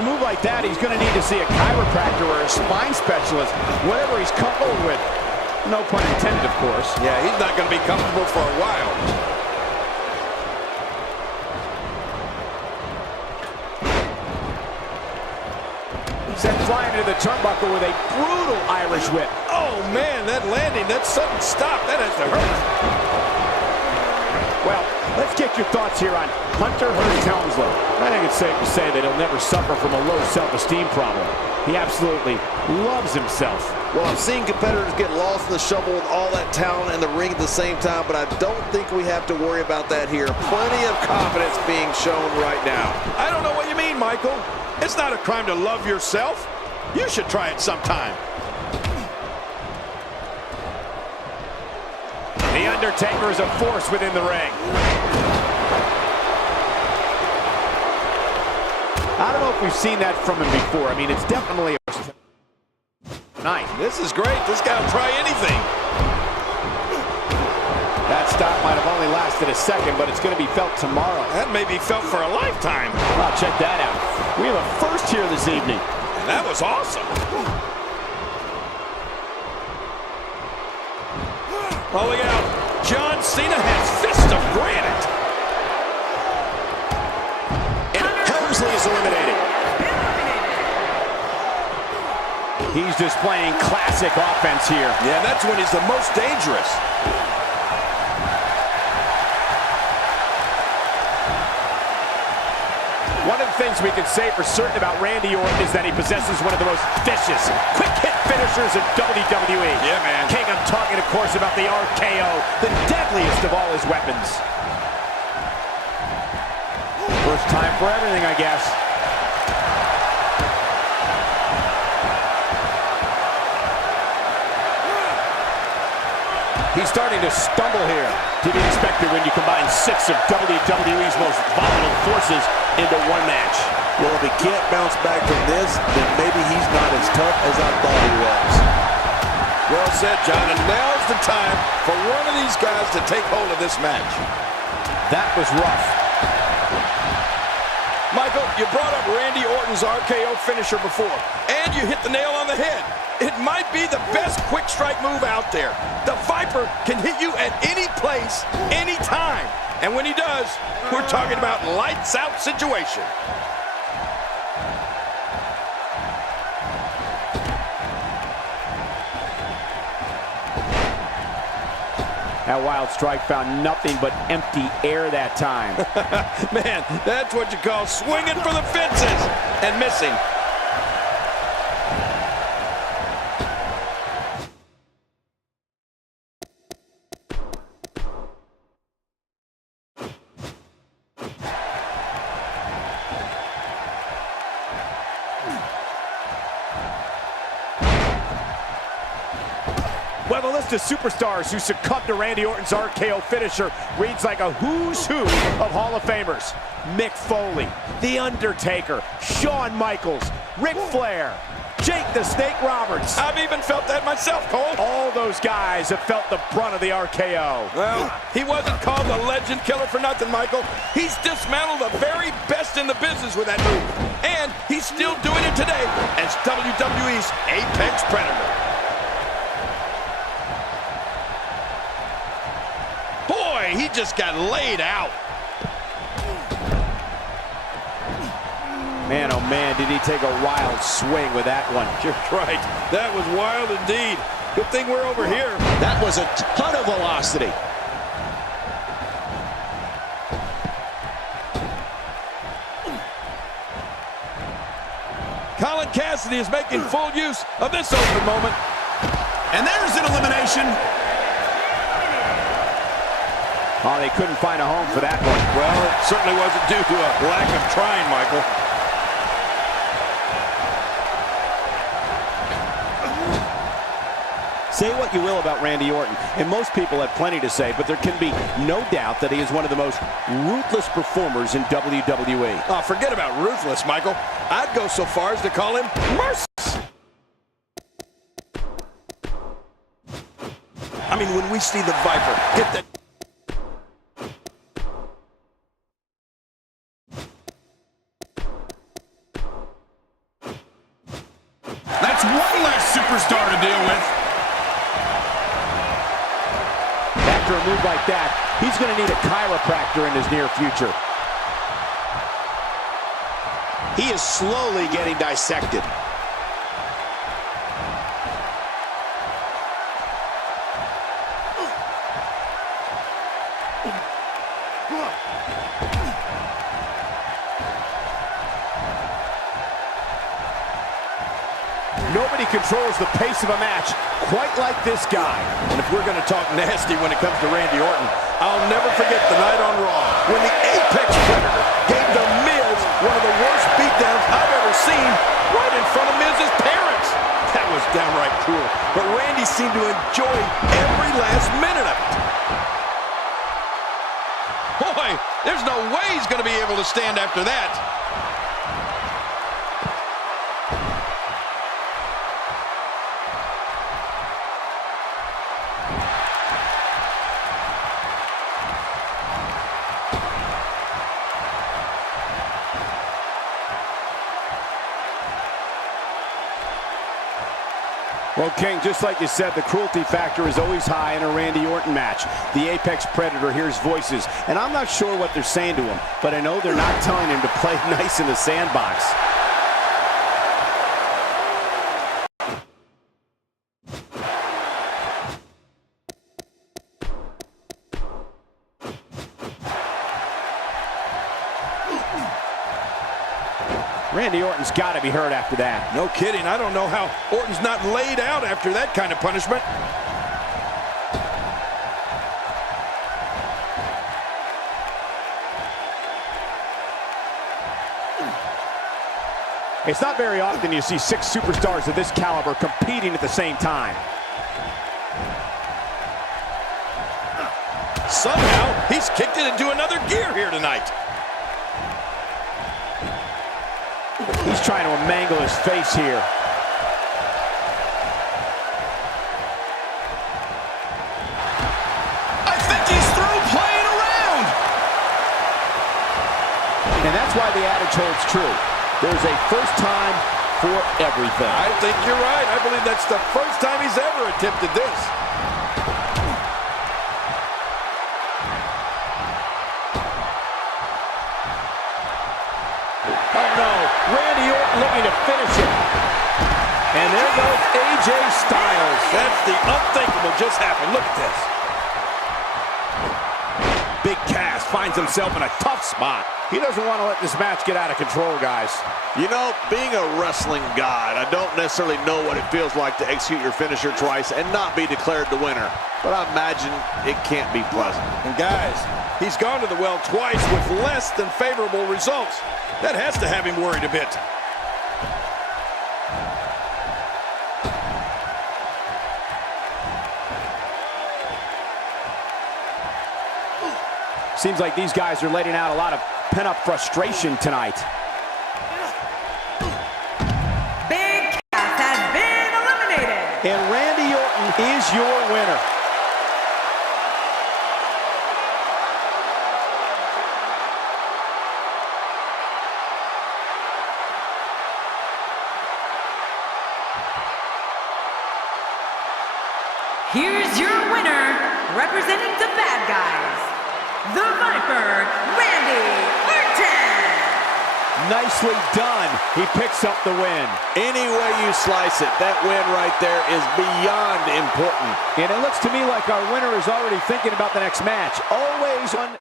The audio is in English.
a move like that, he's going to need to see a chiropractor or a spine specialist, whatever he's comfortable with. No pun intended, of course. Yeah, he's not going to be comfortable for a while. Sent flying into the turnbuckle with a brutal Irish whip. Oh, man, that landing, that sudden stop, that has to hurt. Well, let's get your thoughts here on Hunter Hearst Helmsley. I think it's safe to say that he'll never suffer from a low self-esteem problem. He absolutely loves himself. Well, I've seen competitors get lost in the shuffle with all that talent in the ring at the same time, but I don't think we have to worry about that here. Plenty of confidence being shown right now. I don't know what you mean, Michael. It's not a crime to love yourself. You should try it sometime. The Undertaker is a force within the ring. I don't know if we've seen that from him before. I mean, it's definitely a night. This is great. This guy will try anything. That stop might have only lasted a second, but it's going to be felt tomorrow. That may be felt for a lifetime. Wow, check that out. We have a first here this evening. And that was awesome. Oh, look out. John Cena has fist of granite. And Helmsley is eliminated. He's displaying classic offense here. Yeah, that's when he's the most dangerous. One of the things we can say for certain about Randy Orton is that he possesses one of the most vicious, quick-hit finishers in WWE. Yeah, man. King, I'm talking, of course, about the RKO, the deadliest of all his weapons. First time for everything, I guess. He's starting to stumble here. To be expected when you combine 6 of WWE's most volatile forces into one match. Well, if he can't bounce back from this, then maybe he's not as tough as I thought he was. Well said, John, and now's the time for one of these guys to take hold of this match. That was rough. Michael, you brought up Randy Orton's RKO finisher before, and you hit the nail on the head. It might be the best quick strike move out there. The Viper can hit you at any place, any time. And when he does, we're talking about lights out situation. That wild strike found nothing but empty air that time. Man, that's what you call swinging for the fences and missing. Well, the list of superstars who succumbed to Randy Orton's RKO finisher reads like a who's who of Hall of Famers. Mick Foley, The Undertaker, Shawn Michaels, Ric Flair, Jake the Snake Roberts. I've even felt that myself, Cole. All those guys have felt the brunt of the RKO. Well, he wasn't called the legend killer for nothing, Michael. He's dismantled the very best in the business with that move. And he's still doing it today as WWE's Apex Predator. Boy, he just got laid out. Man, oh man, did he take a wild swing with that one. You're right. That was wild indeed. Good thing we're over here. That was a ton of velocity. Colin Cassidy is making full use of this open moment. And there's an elimination. Oh, they couldn't find a home for that one. Well, it certainly wasn't due to a lack of trying, Michael. Say what you will about Randy Orton, and most people have plenty to say, but there can be no doubt that he is one of the most ruthless performers in WWE. Oh, forget about ruthless, Michael. I'd go so far as to call him merciless. I mean, when we see the Viper get that... one less superstar to deal with. After a move like that, he's going to need a chiropractor in his near future. He is slowly getting dissected. Nobody controls the pace of a match quite like this guy. And if we're going to talk nasty when it comes to Randy Orton, I'll never forget the night on Raw when the Apex Predator gave The Miz one of the worst beatdowns I've ever seen right in front of Miz's parents. That was downright cruel, but Randy seemed to enjoy every last minute of it. Boy, there's no way he's going to be able to stand after that. Well, King, just like you said, the cruelty factor is always high in a Randy Orton match. The Apex Predator hears voices, and I'm not sure what they're saying to him, but I know they're not telling him to play nice in the sandbox. Randy Orton's got to be hurt after that. No kidding. I don't know how Orton's not laid out after that kind of punishment. It's not very often you see 6 superstars of this caliber competing at the same time. Somehow, he's kicked it into another gear here tonight. He's trying to mangle his face here. I think he's through playing around. And that's why the adage holds true. There's a first time for everything. I think you're right. I believe that's the first time he's ever attempted this. Oh no, Randy Orton looking to finish it. And there goes AJ Styles. That's the unthinkable just happened. Look at this. Big Cass finds himself in a tough spot. He doesn't want to let this match get out of control, guys. You know, being a wrestling god, I don't necessarily know what it feels like to execute your finisher twice and not be declared the winner. But I imagine it can't be pleasant. And guys, he's gone to the well twice with less than favorable results. That has to have him worried a bit. Seems like these guys are letting out a lot of pent-up frustration tonight. Big Cass has been eliminated. And Randy Orton is your winner. Here's your winner, representing the bad guys, the Viper, Randy Orton. Nicely done. He picks up the win. Any way you slice it, that win right there is beyond important. And it looks to me like our winner is already thinking about the next match. Always on